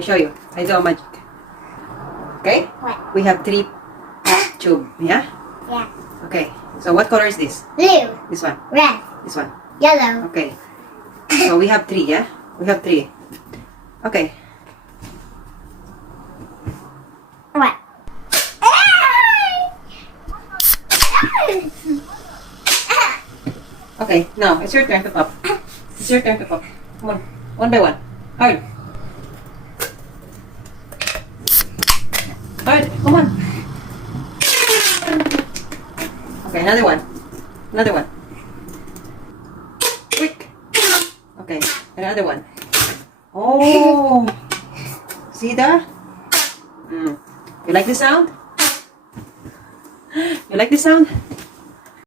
I show you. I do a magic. Okay? What? We have 3 tube. Yeah? Yeah. Okay. So what color is this? Blue, This one. red, This one. yellow. Okay. So we have 3, yeah? We have 3. Okay. What? Okay, now it's your turn to pop. It's your turn to pop. Come on. One by one. Hard. Hard. Come on. Okay, another one. Another one. Quick. Okay, another one. Oh. See that? You like the sound? You like the sound?